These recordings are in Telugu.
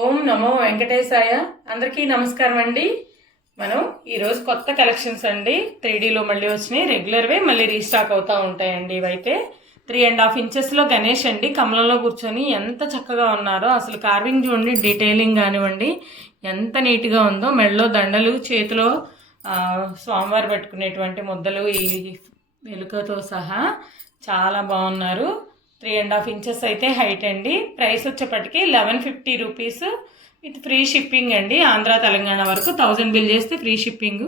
ఓం నమో వెంకటేశాయ. అందరికీ నమస్కారం అండి మనం ఈరోజు కొత్త కలెక్షన్స్ అండి. త్రీడీలో మళ్ళీ వచ్చినాయి. రెగ్యులర్వే మళ్ళీ రీస్టాక్ అవుతూ ఉంటాయండి ఇవైతే. త్రీ అండ్ హాఫ్ ఇంచెస్లో గణేష్ అండి. కమలంలో కూర్చొని ఎంత చక్కగా ఉన్నారో అసలు కార్వింగ్ చూడండి డీటెయిలింగ్ కానివ్వండి ఎంత నీట్గా ఉందో. మెడలో దండలు చేతిలో స్వామివారు పెట్టుకునేటువంటి ముద్దలు ఈ వెలుకతో సహా చాలా బాగున్నారు. త్రీ అండ్ హాఫ్ ఇంచెస్ అయితే హైట్ అండి. ప్రైస్ వచ్చేప్పటికి eleven fifty rupees with free shipping అండి. ఆంధ్ర తెలంగాణ వరకు థౌజండ్ బిల్ చేస్తే ఫ్రీ షిప్పింగ్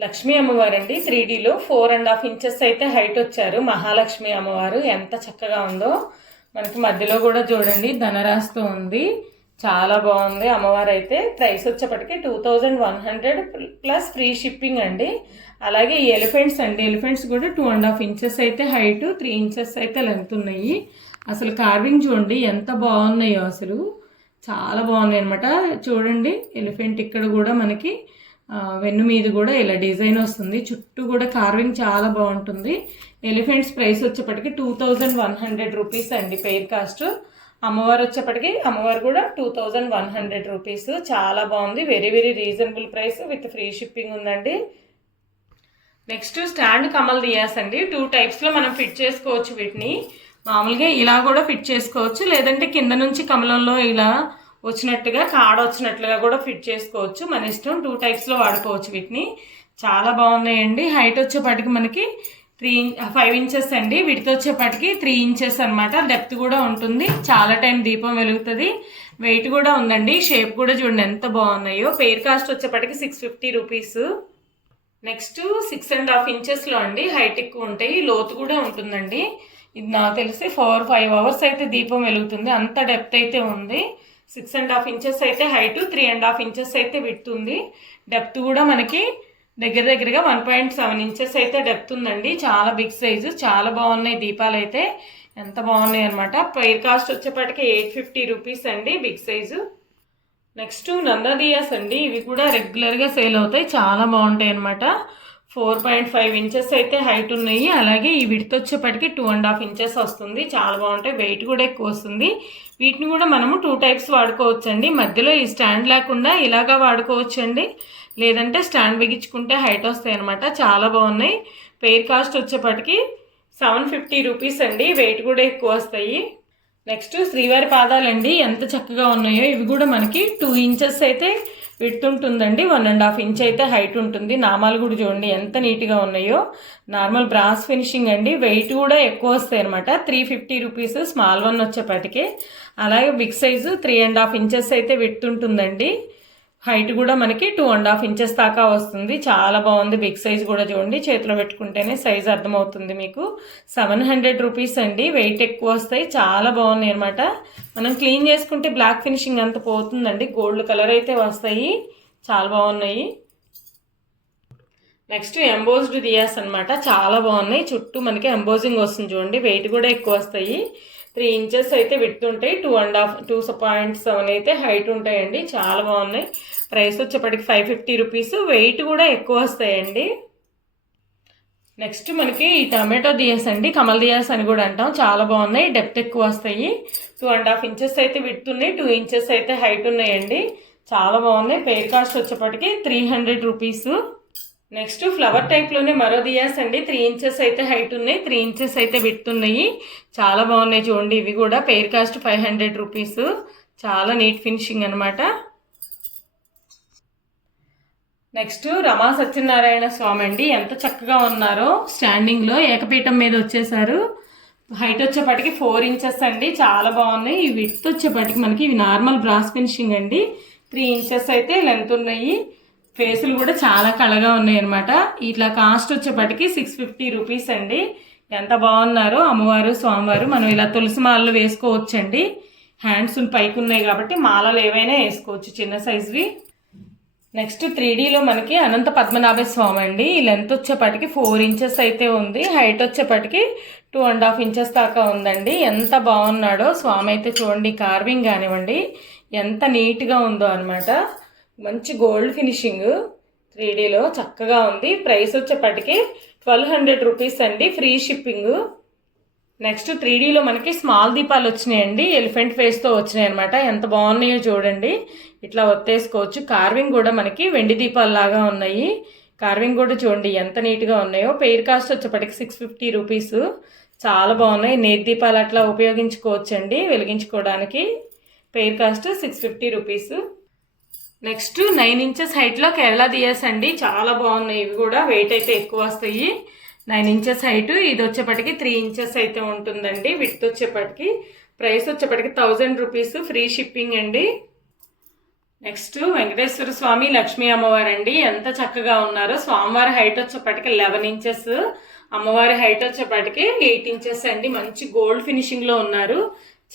లక్ష్మీ అమ్మవారు అండి త్రీ డీలో ఫోర్ అండ్ హాఫ్ ఇంచెస్ అయితే హైట్ వచ్చారు. మహాలక్ష్మి అమ్మవారు ఎంత చక్కగా ఉందో. మనకి మధ్యలో కూడా చూడండి ధనరాస్తో ఉంది. చాలా బాగుంది. అమ్మవారు అయితే ప్రైస్ వచ్చేప్పటికి two thousand one hundred plus free shipping అండి. అలాగే ఈ ఎలిఫెంట్స్ అండి. ఎలిఫెంట్స్ కూడా టూ అండ్ హాఫ్ ఇంచెస్ అయితే హైట్ త్రీ ఇంచెస్ అయితే లెంత్ ఉన్నాయి. అసలు కార్వింగ్ చూడండి ఎంత బాగున్నాయో అసలు. చాలా బాగున్నాయి అనమాట చూడండి ఎలిఫెంట్ ఇక్కడ కూడా మనకి వెన్ను మీద కూడా ఇలా డిజైన్ వస్తుంది. చుట్టూ కూడా కార్వింగ్ చాలా బాగుంటుంది. ఎలిఫెంట్స్ ప్రైస్ వచ్చేప్పటికి two thousand one hundred rupees అండి పెయిర్ కాస్ట్. అమ్మవారు వచ్చేప్పటికి అమ్మవారు కూడా two thousand one hundred rupees. చాలా బాగుంది. Very very reasonable price with free shipping ఉందండి. నెక్స్ట్ స్టాండ్ కమల్ దియాస్ అండి. టూ టైప్స్లో మనం ఫిట్ చేసుకోవచ్చు వీటిని. మామూలుగా ఇలా కూడా ఫిట్ చేసుకోవచ్చు. లేదంటే కింద నుంచి కమలంలో ఇలా వచ్చినట్టుగా కాడ వచ్చినట్లుగా కూడా ఫిట్ చేసుకోవచ్చు. మన ఇష్టం. టూ టైప్స్లో వాడుకోవచ్చు వీటిని. చాలా బాగున్నాయండి. హైట్ వచ్చేపాటికి మనకి త్రీ ఫైవ్ ఇంచెస్ అండి. వీటితో వచ్చేపాటికి త్రీ ఇంచెస్ అన్నమాట. డెప్త్ కూడా ఉంటుంది. చాలా టైం దీపం వెలుగుతుంది. వెయిట్ కూడా ఉందండి. షేప్ కూడా చూడండి ఎంత బాగున్నాయో. పేర్ కాస్ట్ వచ్చేపాటికి six fifty rupees. Next six and half ఇంచెస్లో అండి. హైట్ ఎక్కువ ఉంటాయి. లోతు కూడా ఉంటుందండి. ఇది నాకు తెలిసి ఫోర్ ఫైవ్ అవర్స్ అయితే దీపం వెలుగుతుంది. అంత డెప్త్ అయితే ఉంది. సిక్స్ అండ్ హాఫ్ ఇంచెస్ అయితే height three and half inches అయితే విడుతుంది డెప్త్ కూడా మనకి దగ్గర దగ్గరగా వన్ పాయింట్ సెవెన్ ఇంచెస్ అయితే డెప్త్ ఉందండి. చాలా బిగ్ సైజు చాలా బాగున్నాయి దీపాలు అయితే ఎంత బాగున్నాయి అనమాట పైర్ కాస్ట్ వచ్చేప్పటికి ఎయిట్ ఫిఫ్టీ రూపీస్ అండి బిగ్ సైజు నెక్స్ట్ నందాదియాస్ అండి. ఇవి కూడా రెగ్యులర్గా సేల్ అవుతాయి. చాలా బాగుంటాయి అనమాట ఫోర్ పాయింట్ ఫైవ్ ఇంచెస్ అయితే హైట్ ఉన్నాయి. అలాగే ఈ విడత వచ్చేప్పటికి టూ అండ్ హాఫ్ ఇంచెస్ వస్తుంది. చాలా బాగుంటాయి. వెయిట్ కూడా ఎక్కువ వస్తుంది. వీటిని కూడా మనము టూ టైప్స్ వాడుకోవచ్చండి. మధ్యలో ఈ స్టాండ్ లేకుండా ఇలాగా వాడుకోవచ్చండి. లేదంటే స్టాండ్ బిగించుకుంటే హైట్ వస్తాయి అనమాట చాలా బాగున్నాయి. పెయిర్ కాస్ట్ వచ్చేప్పటికి సెవెన్ ఫిఫ్టీ రూపీస్ అండి. వెయిట్ కూడా ఎక్కువ వస్తాయి. నెక్స్ట్ శ్రీవారి పాదాలండి. ఎంత చక్కగా ఉన్నాయో. ఇవి కూడా మనకి టూ ఇంచెస్ అయితే విడుతుంటుందండి వన్ అండ్ హాఫ్ ఇంచ్ అయితే హైట్ ఉంటుంది. నామాలు కూడా చూడండి ఎంత నీట్గా ఉన్నాయో. నార్మల్ బ్రాస్ ఫినిషింగ్ అండి. వెయిట్ కూడా ఎక్కువ వస్తాయి అనమాట three fifty rupees small one వచ్చేపాటికి. అలాగే big size three and half inches అయితే విడుతుంటుందండి హైట్ కూడా మనకి టూ అండ్ హాఫ్ ఇంచెస్ దాకా వస్తుంది. చాలా బాగుంది. బిగ్ సైజ్ కూడా చూడండి. చేతిలో పెట్టుకుంటేనే సైజ్ అర్థమవుతుంది మీకు. సెవెన్ హండ్రెడ్ రూపీస్ అండి. వెయిట్ ఎక్కువ వస్తాయి. చాలా బాగున్నాయి అనమాట మనం క్లీన్ చేసుకుంటే బ్లాక్ ఫినిషింగ్ అంత పోతుందండి. గోల్డ్ కలర్ అయితే వస్తాయి. చాలా బాగున్నాయి. నెక్స్ట్ ఎంబోజ్డ్ దియాస్ అనమాట చాలా బాగున్నాయి. చుట్టూ మనకి ఎంబోజింగ్ వస్తుంది చూడండి. వెయిట్ కూడా ఎక్కువ వస్తాయి. త్రీ ఇంచెస్ అయితే విత్ ఉంటాయి. Two and half two point seven అయితే హైట్ ఉంటాయండి. చాలా బాగున్నాయి. ప్రైస్ వచ్చేప్పటికి ఫైవ్ ఫిఫ్టీ రూపీస్ వెయిట్ కూడా ఎక్కువ వస్తాయండి. నెక్స్ట్ మనకి ఈ టమాటో దియాస్ అండి. కమల్ దియాస్ అని కూడా అంటాం. చాలా బాగున్నాయి. డెప్త్ ఎక్కువ వస్తాయి. టూ అండ్ హాఫ్ ఇంచెస్ అయితే విత్ ఉన్నాయి. టూ ఇంచెస్ అయితే హైట్ ఉన్నాయండి. చాలా బాగున్నాయి. పెయిర్ కాస్ట్ వచ్చేప్పటికి three hundred rupees next flower టైప్లోనే మరో దియాస్ అండి. త్రీ ఇంచెస్ అయితే హైట్ ఉన్నాయి. త్రీ ఇంచెస్ అయితే విడుతున్నాయి ఉన్నాయి. చాలా బాగున్నాయి చూడండి. ఇవి కూడా pair cost five hundred rupees. చాలా నీట్ ఫినిషింగ్ అనమాట నెక్స్ట్ రమా సత్యనారాయణ స్వామి అండి. ఎంత చక్కగా ఉన్నారో. స్టాండింగ్లో ఏకపీఠం మీద వచ్చేసారు. హైట్ వచ్చేపాటికి ఫోర్ ఇంచెస్ అండి. చాలా బాగున్నాయి. ఈ విత్ వచ్చేపాటికి మనకి ఇవి నార్మల్ బ్రాస్ ఫినిషింగ్ అండి. త్రీ ఇంచెస్ అయితే లెంత్ ఉన్నాయి. ఫేసులు కూడా చాలా కళగా ఉన్నాయి అనమాట ఇట్లా కాస్ట్ వచ్చేప్పటికి సిక్స్ ఫిఫ్టీ రూపీస్ అండి. ఎంత బాగున్నారో అమ్మవారు స్వామివారు మనం ఇలా తులసి మాలలు వేసుకోవచ్చండి. హ్యాండ్స్ పైకి ఉన్నాయి కాబట్టి మాలలు ఏవైనా వేసుకోవచ్చు చిన్న సైజువి నెక్స్ట్ త్రీ డీలో మనకి అనంత పద్మనాభ స్వామి అండి. ఈ లెంత్ వచ్చేపటికి ఫోర్ ఇంచెస్ అయితే ఉంది. హైట్ వచ్చేపటికి టూ అండ్ హాఫ్ ఇంచెస్ దాకా ఉందండి. ఎంత బాగున్నాడో స్వామి అయితే చూడండి కార్వింగ్ కానివ్వండి. ఎంత నీట్గా ఉందో అనమాట మంచి గోల్డ్ ఫినిషింగ్ త్రీ డీలో చక్కగా ఉంది. ప్రైస్ వచ్చేప్పటికి ట్వెల్వ్ హండ్రెడ్ రూపీస్ అండి. Free shipping. నెక్స్ట్ త్రీ డీలో మనకి స్మాల్ దీపాలు వచ్చినాయండి. ఎలిఫెంట్ ఫేస్తో వచ్చినాయి అనమాట ఎంత బాగున్నాయో చూడండి. ఇట్లా ఒత్తేసుకోవచ్చు. కార్వింగ్ కూడా మనకి వెండి దీపాలు లాగా ఉన్నాయి. కార్వింగ్ కూడా చూడండి ఎంత నీట్గా ఉన్నాయో. పెయిర్ కాస్ట్ వచ్చేప్పటికి సిక్స్ ఫిఫ్టీ రూపీస్ చాలా బాగున్నాయి. నేతి దీపాలు అట్లా ఉపయోగించుకోవచ్చండి. వెలిగించుకోవడానికి. Pair cost six fifty rupees next nine inches హైట్లో కేరళ దియాస్ అండి. చాలా బాగున్నాయి. ఇవి కూడా వెయిట్ అయితే ఎక్కువ వస్తాయి. నైన్ ఇంచెస్ హైట్ ఇది వచ్చేప్పటికి త్రీ ఇంచెస్ అయితే ఉంటుందండి. విత్ వచ్చేప్పటికి ప్రైస్ వచ్చేప్పటికి థౌజండ్ రూపీస్ ఫ్రీ షిప్పింగ్ అండి. నెక్స్ట్ వెంకటేశ్వర స్వామి లక్ష్మీ అమ్మవారు అండి ఎంత చక్కగా ఉన్నారో. స్వామివారి హైట్ వచ్చేప్పటికి లెవెన్ ఇంచెస్. అమ్మవారి హైట్ వచ్చేప్పటికి ఎయిట్ ఇంచెస్ అండి. మంచి గోల్డ్ ఫినిషింగ్లో ఉన్నారు.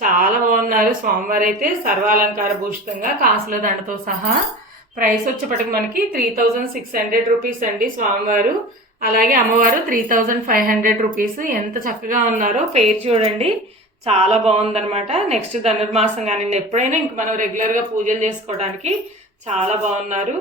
చాలా బాగున్నారు. స్వామివారు అయితే సర్వాలంకార భూషితంగా కాసుల దండతో సహా ప్రైస్ వచ్చేప్పటికి మనకి three thousand six hundred rupees అండి స్వామివారు. అలాగే అమ్మవారు three thousand five hundred rupees. ఎంత చక్కగా ఉన్నారో పేరు చూడండి. చాలా బాగుందనమాట నెక్స్ట్ ధనుర్మాసం కానీ ఎప్పుడైనా ఇంక మనం రెగ్యులర్గా పూజలు చేసుకోవడానికి చాలా బాగున్నారు.